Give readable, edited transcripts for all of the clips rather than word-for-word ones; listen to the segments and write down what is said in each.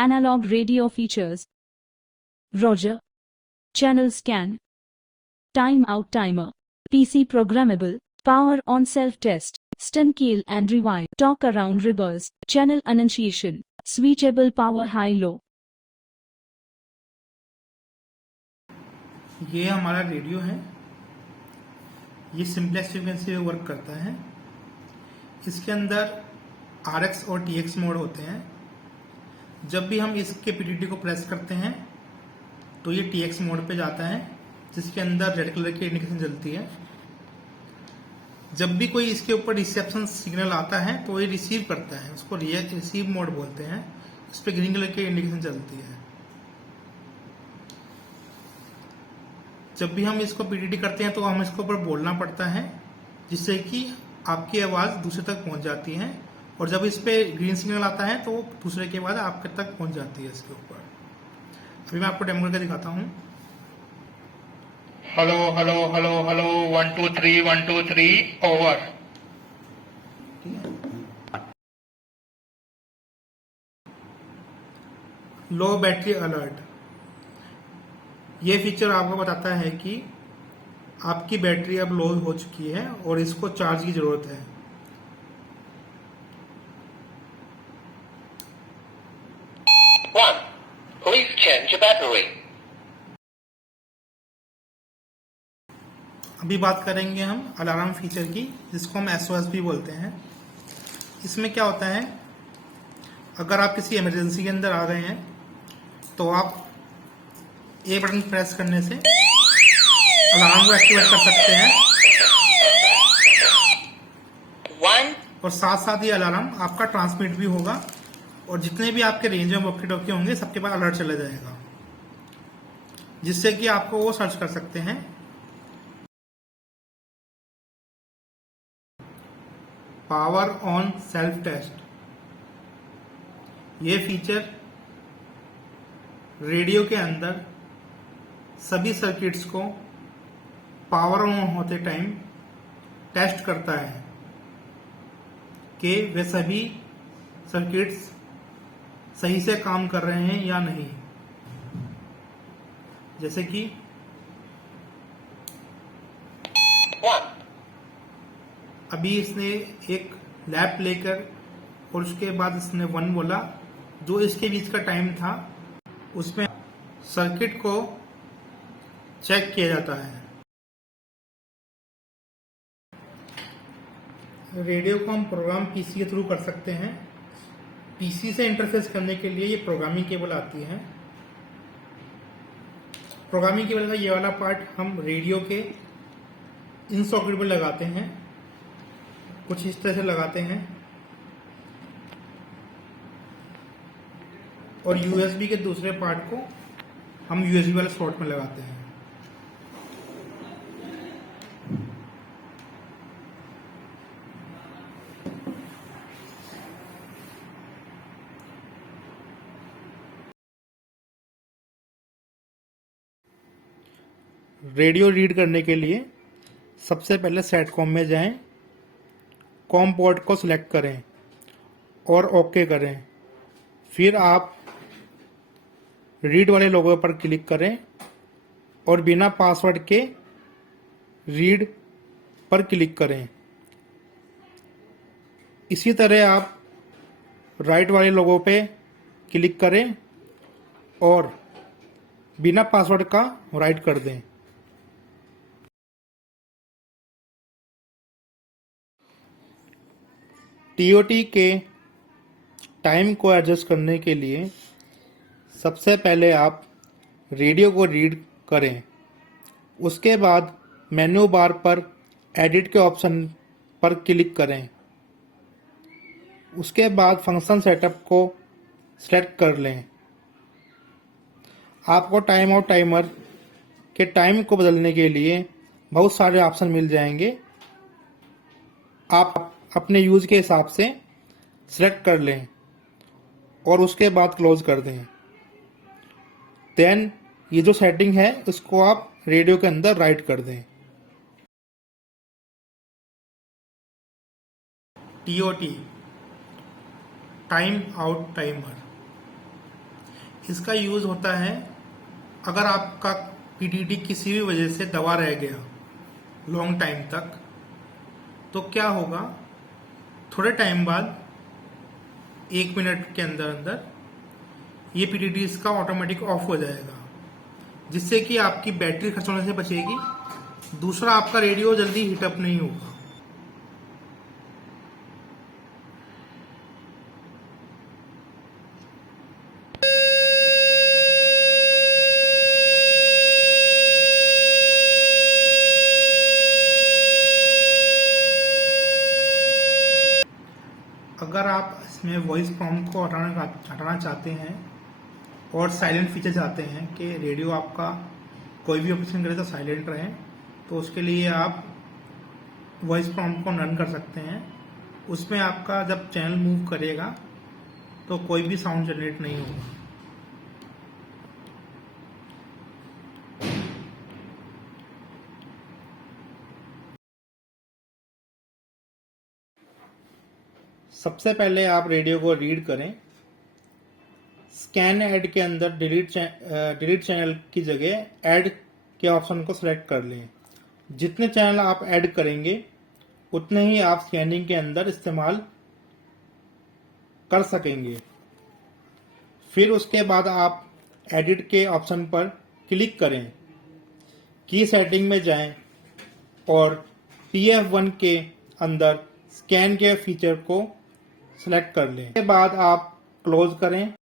Analog radio features. Roger. Channel scan. Time out timer. PC programmable. Power on self-test. Stun kill and revive. Talk around reverse. Channel annunciation. Switchable power high-low. ये हमारा radio है। ये simplex frequency पे work करता है। इसके अंदर RX और TX मोड होते हैं। जब भी हम इसके PTT को प्रेस करते हैं तो ये TX मोड पे जाता है, जिसके अंदर रेड कलर की इंडिकेशन जलती है। जब भी कोई इसके ऊपर रिसेप्शन सिग्नल आता है तो ये रिसीव करता है, उसको रिसीव मोड बोलते हैं। इस पर ग्रीन कलर की इंडिकेशन चलती है। जब भी हम इसको PTT करते हैं तो हम इसके ऊपर बोलना पड़ता है, जिससे कि आपकी आवाज़ दूसरे तक पहुंच जाती है। और जब इस पे ग्रीन सिग्नल आता है तो वो दूसरे के बाद आपके तक पहुंच जाती है इसके ऊपर। अभी मैं आपको डेमो करके दिखाता हूँ। Hello hello hello hello 1 2 3 1 2 3 over. Low battery alert. ये फीचर आपको बताता है कि आपकी बैटरी अब लो हो चुकी है और इसको चार्ज की जरूरत है। Please change battery. अभी बात करेंगे हम अलार्म फीचर की, जिसको हम SOS भी बोलते हैं। इसमें क्या होता है, अगर आप किसी इमरजेंसी के अंदर आ गए हैं तो आप ए बटन प्रेस करने से अलार्म को एक्टिवेट कर सकते हैं। और साथ साथ ये अलार्म आपका ट्रांसमिट भी होगा और जितने भी आपके रेंज में वॉकी टॉकी होंगे सबके पास अलर्ट चला जाएगा, जिससे कि आपको वो सर्च कर सकते हैं। Power on self test. ये फीचर रेडियो के अंदर सभी सर्किट्स को पावर ऑन होते टाइम टेस्ट करता है कि वे सभी सर्किट्स सही से काम कर रहे हैं या नहीं। जैसे कि अभी इसने एक लैप लेकर और उसके बाद इसने 1 बोला, जो इसके बीच का टाइम था उसमें सर्किट को चेक किया जाता है। रेडियो को हम प्रोग्राम पीसी के थ्रू कर सकते हैं। पीसी से इंटरफेस करने के लिए ये प्रोग्रामिंग केबल आती है। प्रोग्रामिंग केबल का ये वाला पार्ट हम रेडियो के इन सॉकेट पर लगाते हैं, कुछ इस तरह से लगाते हैं, और यूएसबी के दूसरे पार्ट को हम यूएसबी वाले स्लॉट में लगाते हैं। रेडियो रीड करने के लिए सबसे पहले सेट कॉम में जाएं, कॉम पोर्ट को सिलेक्ट करें और ओके करें। फिर आप रीड वाले लोगो पर क्लिक करें और बिना पासवर्ड के रीड पर क्लिक करें। इसी तरह आप राइट वाले लोगो पे क्लिक करें और बिना पासवर्ड का राइट कर दें। TOT के टाइम को एडजस्ट करने के लिए सबसे पहले आप रेडियो को रीड करें, उसके बाद मेन्यू बार पर एडिट के ऑप्शन पर क्लिक करें, उसके बाद फंक्शन सेटअप को सेलेक्ट कर लें। आपको टाइम और टाइमर के टाइम को बदलने के लिए बहुत सारे ऑप्शन मिल जाएंगे। आप अपने यूज के हिसाब से सिलेक्ट कर लें और उसके बाद क्लोज कर दें। देन ये जो सेटिंग है इसको आप रेडियो के अंदर राइट कर दें। TOT time out timer. इसका यूज़ होता है अगर आपका पीटीटी किसी भी वजह से दबा रह गया लॉन्ग टाइम तक, तो क्या होगा, थोड़े टाइम बाद 1 मिनट के अंदर अंदर ये पीटीटी इसका ऑटोमेटिक ऑफ हो जाएगा, जिससे कि आपकी बैटरी खर्च होने से बचेगी। दूसरा, आपका रेडियो जल्दी हीटअप नहीं होगा। अगर आप इसमें वॉइस प्रॉम्प्ट को हटाना चाहते हैं और साइलेंट फीचर चाहते हैं कि रेडियो आपका कोई भी ऑपरेशन करे तो साइलेंट रहे, तो उसके लिए आप वॉइस प्रॉम्प्ट को रन कर सकते हैं। उसमें आपका जब चैनल मूव करेगा तो कोई भी साउंड जनरेट नहीं होगा। सबसे पहले आप रेडियो को रीड करें। स्कैन ऐड के अंदर डिलीट चैनल की जगह ऐड के ऑप्शन को सिलेक्ट कर लें। जितने चैनल आप ऐड करेंगे उतने ही आप स्कैनिंग के अंदर इस्तेमाल कर सकेंगे। फिर उसके बाद आप एडिट के ऑप्शन पर क्लिक करें, की सेटिंग में जाएं और PF1 के अंदर स्कैन के फीचर को सिलेक्ट कर लें। उसके बाद आप क्लोज करें।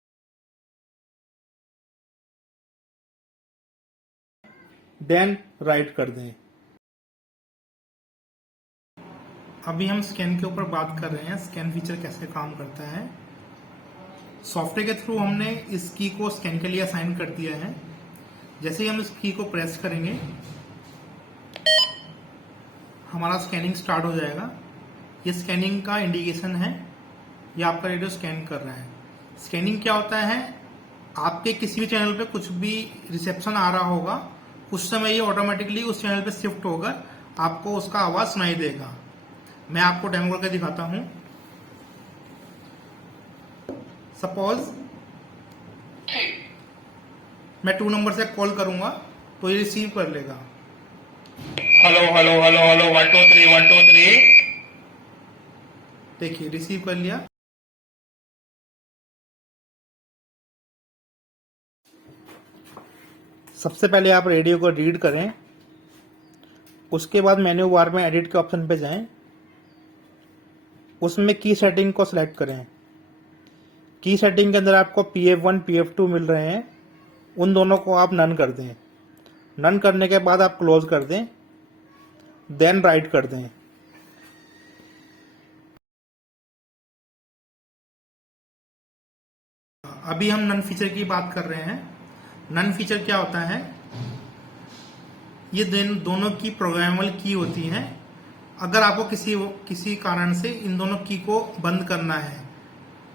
देन राइट कर दें। अभी हम स्कैन के ऊपर बात कर रहे हैं, स्कैन फीचर कैसे काम करता है। सॉफ्टवेयर के थ्रू हमने इस की को स्कैन के लिए असाइन कर दिया है। जैसे ही हम इस की को प्रेस करेंगे हमारा स्कैनिंग स्टार्ट हो जाएगा। ये स्कैनिंग का इंडिकेशन है, ये आपका रेडियो स्कैन कर रहा है। स्कैनिंग क्या होता है, आपके किसी भी चैनल पे कुछ भी रिसेप्शन आ रहा होगा, उस समय ये ऑटोमेटिकली उस चैनल पे शिफ्ट होकर आपको उसका आवाज सुनाई देगा। मैं आपको डेमो करके दिखाता हूं। सपोज मैं 2 नंबर से कॉल करूंगा तो ये रिसीव कर लेगा। Hello hello hello hello 1 2 3 1 2 3। देखिए रिसीव कर लिया। सबसे पहले आप रेडियो को रीड करें, उसके बाद मेन्यू बार में एडिट के ऑप्शन पे जाएं, उसमें की सेटिंग को सिलेक्ट करें। की सेटिंग के अंदर आपको PF1 PF2 मिल रहे हैं, उन दोनों को आप नन कर दें। नन करने के बाद आप क्लोज कर दें, देन राइट कर दें। अभी हम नन फीचर की बात कर रहे हैं। नन फीचर क्या होता है, ये दोनों की प्रोग्रामेबल की होती हैं। अगर आपको किसी कारण से इन दोनों की को बंद करना है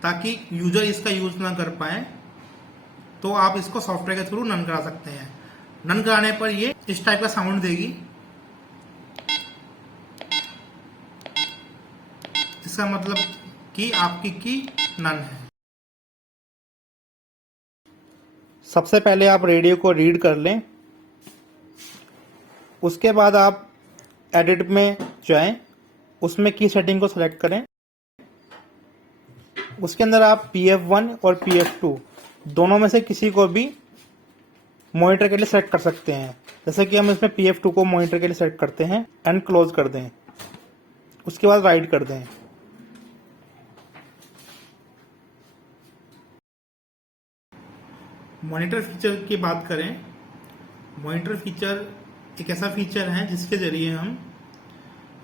ताकि यूजर इसका यूज ना कर पाए, तो आप इसको सॉफ्टवेयर के थ्रू नन करा सकते हैं। नन कराने पर ये इस टाइप का साउंड देगी। इसका मतलब कि आपकी की नन है। सबसे पहले आप रेडियो को रीड कर लें, उसके बाद आप एडिट में जाएं, उसमें की सेटिंग को सिलेक्ट करें। उसके अंदर आप PF1 और PF2 दोनों में से किसी को भी मॉनिटर के लिए सेलेक्ट कर सकते हैं। जैसे कि हम इसमें PF2 को मॉनिटर के लिए सेलेक्ट करते हैं एंड क्लोज कर दें, उसके बाद राइट कर दें। मॉनिटर फीचर की बात करें, मॉनिटर फीचर एक ऐसा फीचर है जिसके जरिए हम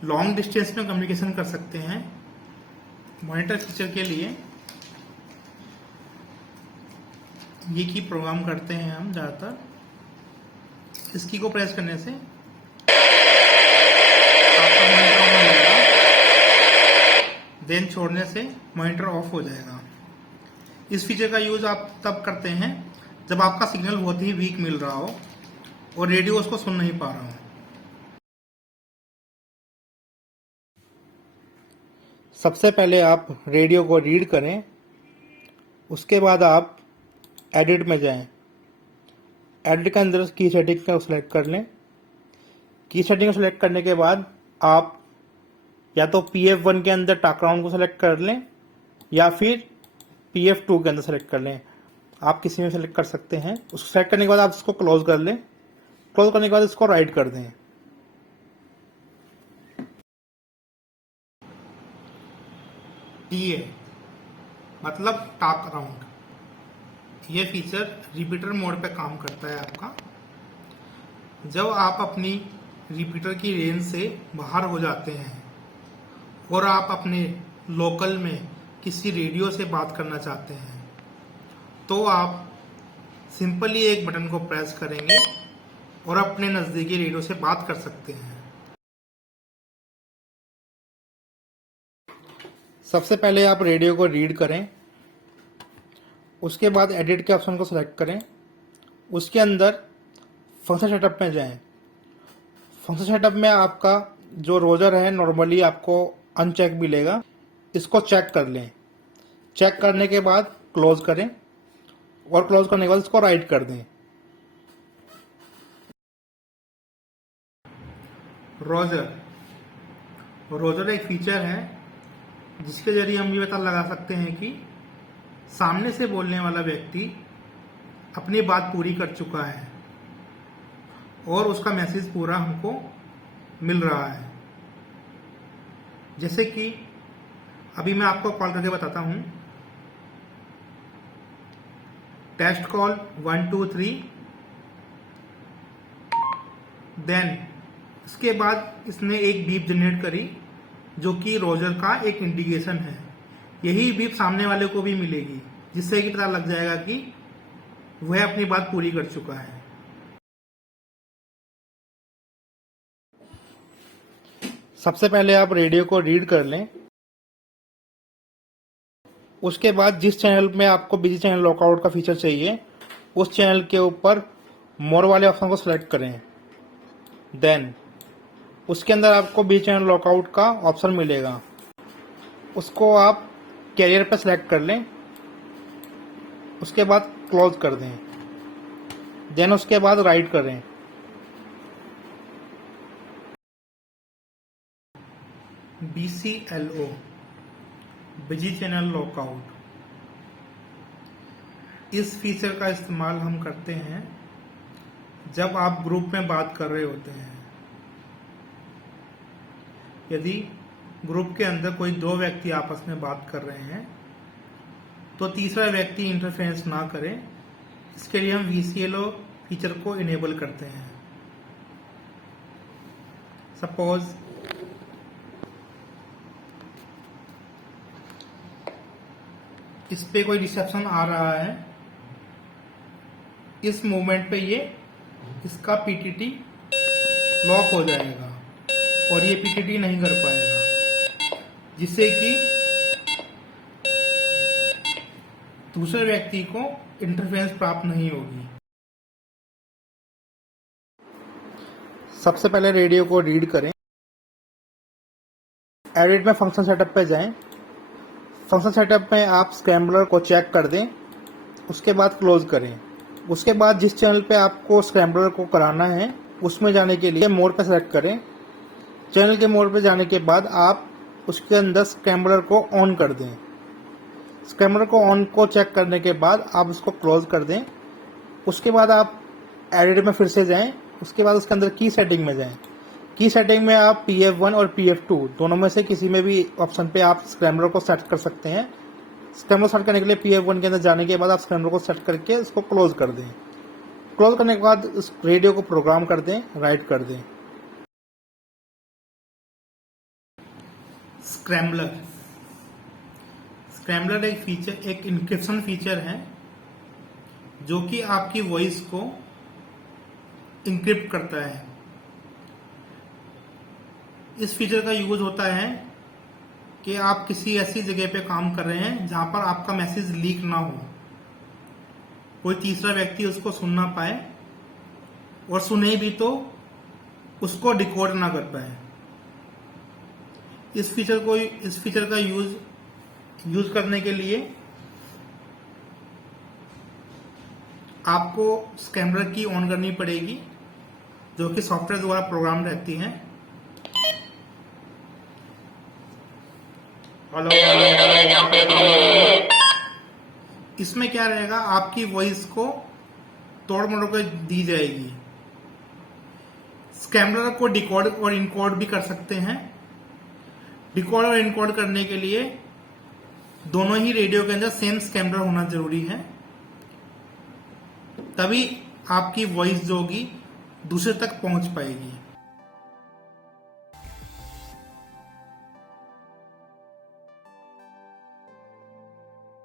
लॉन्ग डिस्टेंस में कम्युनिकेशन कर सकते हैं। मॉनिटर फीचर के लिए ये की प्रोग्राम करते हैं हम ज़्यादातर। इस की को प्रेस करने से आपका मॉनिटर ऑन हो जाएगा, देन छोड़ने से मॉनिटर ऑफ हो जाएगा। इस फीचर का यूज आप तब करते हैं जब आपका सिग्नल बहुत ही वीक मिल रहा हो और रेडियो उसको सुन नहीं पा रहा हो। सबसे पहले आप रेडियो को रीड करें, उसके बाद आप एडिट में जाएं। एडिट के अंदर की सेटिंग को सिलेक्ट कर लें। की सेटिंग को सिलेक्ट करने के बाद आप या तो PF1 के अंदर टॉक राउंड को सिलेक्ट कर लें या फिर PF2 के अंदर सेलेक्ट कर लें। आप किसी में सेलेक्ट कर सकते हैं। उसको सेलेक्ट करने के बाद आप इसको क्लोज कर लें। क्लोज करने के बाद इसको राइट कर दें। TA मतलब टॉक राउंड, ये फीचर रिपीटर मोड पे काम करता है आपका। जब आप अपनी रिपीटर की रेंज से बाहर हो जाते हैं और आप अपने लोकल में किसी रेडियो से बात करना चाहते हैं तो आप सिंपली एक बटन को प्रेस करेंगे और अपने नज़दीकी रेडियो से बात कर सकते हैं। सबसे पहले आप रेडियो को रीड करें, उसके बाद एडिट के ऑप्शन को सिलेक्ट करें। उसके अंदर फंक्शन सेटअप में जाएं। फंक्शन सेटअप में आपका जो रोजर है नॉर्मली आपको अनचेक मिलेगा, इसको चेक कर लें। चेक करने के बाद क्लोज करें और क्लोज करने के बाद इसको राइट कर दें। रोजर एक फीचर है जिसके जरिए हम ये पता लगा सकते हैं कि सामने से बोलने वाला व्यक्ति अपनी बात पूरी कर चुका है और उसका मैसेज पूरा हमको मिल रहा है। जैसे कि अभी मैं आपको कॉल करके बताता हूं, टेस्ट कॉल 1 2 3, देन इसके बाद इसने एक बीप जनरेट करी जो कि रोजर का एक इंडिकेशन है। यही बीप सामने वाले को भी मिलेगी जिससे कि पता लग जाएगा कि वह अपनी बात पूरी कर चुका है। सबसे पहले आप रेडियो को रीड कर लें। उसके बाद जिस चैनल में आपको बिजी चैनल लॉकआउट का फीचर चाहिए उस चैनल के ऊपर मोर वाले ऑप्शन को सिलेक्ट करें। देन उसके अंदर आपको बिजी चैनल लॉकआउट का ऑप्शन मिलेगा, उसको आप कैरियर पर सिलेक्ट कर लें। उसके बाद क्लोज कर दें। देन उसके बाद राइट करें। BCLO बिजी चैनल लॉकआउट, इस फीचर का इस्तेमाल हम करते हैं जब आप ग्रुप में बात कर रहे होते हैं। यदि ग्रुप के अंदर कोई दो व्यक्ति आपस में बात कर रहे हैं तो तीसरा व्यक्ति इंटरफेरेंस ना करे, इसके लिए हम VCLO फीचर को इनेबल करते हैं। सपोज इस पे कोई रिसेप्शन आ रहा है, इस मोमेंट पे ये इसका PTT लॉक हो जाएगा और ये PTT नहीं कर पाएगा, जिससे कि दूसरे व्यक्ति को इंटरफेरेंस प्राप्त नहीं होगी। सबसे पहले रेडियो को रीड करें। एडिट में फंक्शन सेटअप पे जाएं। फंक्शन सेटअप में आप स्क्रैम्बलर को चेक कर दें, उसके बाद क्लोज करें। उसके बाद जिस चैनल पे आपको स्क्रैम्बलर को कराना है उसमें जाने के लिए मोड पे सेलेक्ट करें। चैनल के मोड पे जाने के बाद आप उसके अंदर स्क्रैम्बलर को ऑन कर दें। स्क्रैम्बलर को ऑन को चेक करने के बाद आप उसको क्लोज कर दें। उसके बाद आप एडिट में फिर से जाएं। उसके बाद उसके अंदर की सेटिंग में जाएं। की सेटिंग में आप PF1 और PF2 दोनों में से किसी में भी ऑप्शन पे आप स्क्रैम्बलर को सेट कर सकते हैं। स्क्रैम्बलर सेट करने के लिए PF1 के अंदर जाने के बाद आप स्क्रैम्बलर को सेट करके उसको क्लोज कर दें। क्लोज करने के बाद उस रेडियो को प्रोग्राम कर दें, राइट कर दें। स्क्रैम्बलर एक फीचर, एक इंक्रिप्शन फीचर है जो कि आपकी वॉइस को इंक्रिप्ट करता है। इस फीचर का यूज होता है कि आप किसी ऐसी जगह पे काम कर रहे हैं जहां पर आपका मैसेज लीक ना हो, कोई तीसरा व्यक्ति उसको सुन ना पाए और सुने भी तो उसको डिकोड ना कर पाए। इस फीचर का यूज करने के लिए आपको स्कैमर की ऑन करनी पड़ेगी, जो कि सॉफ्टवेयर द्वारा प्रोग्राम रहती है। इसमें क्या रहेगा, आपकी वॉइस को तोड़ मरोड़ कर दी जाएगी। स्कैमर को डिकोड और इनकोड भी कर सकते हैं। डिकोड और इनकोड करने के लिए दोनों ही रेडियो के अंदर सेम स्कैमर होना जरूरी है, तभी आपकी वॉइस जो होगी दूसरे तक पहुंच पाएगी।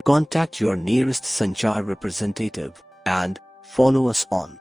Contact your nearest Sanchar representative and follow us on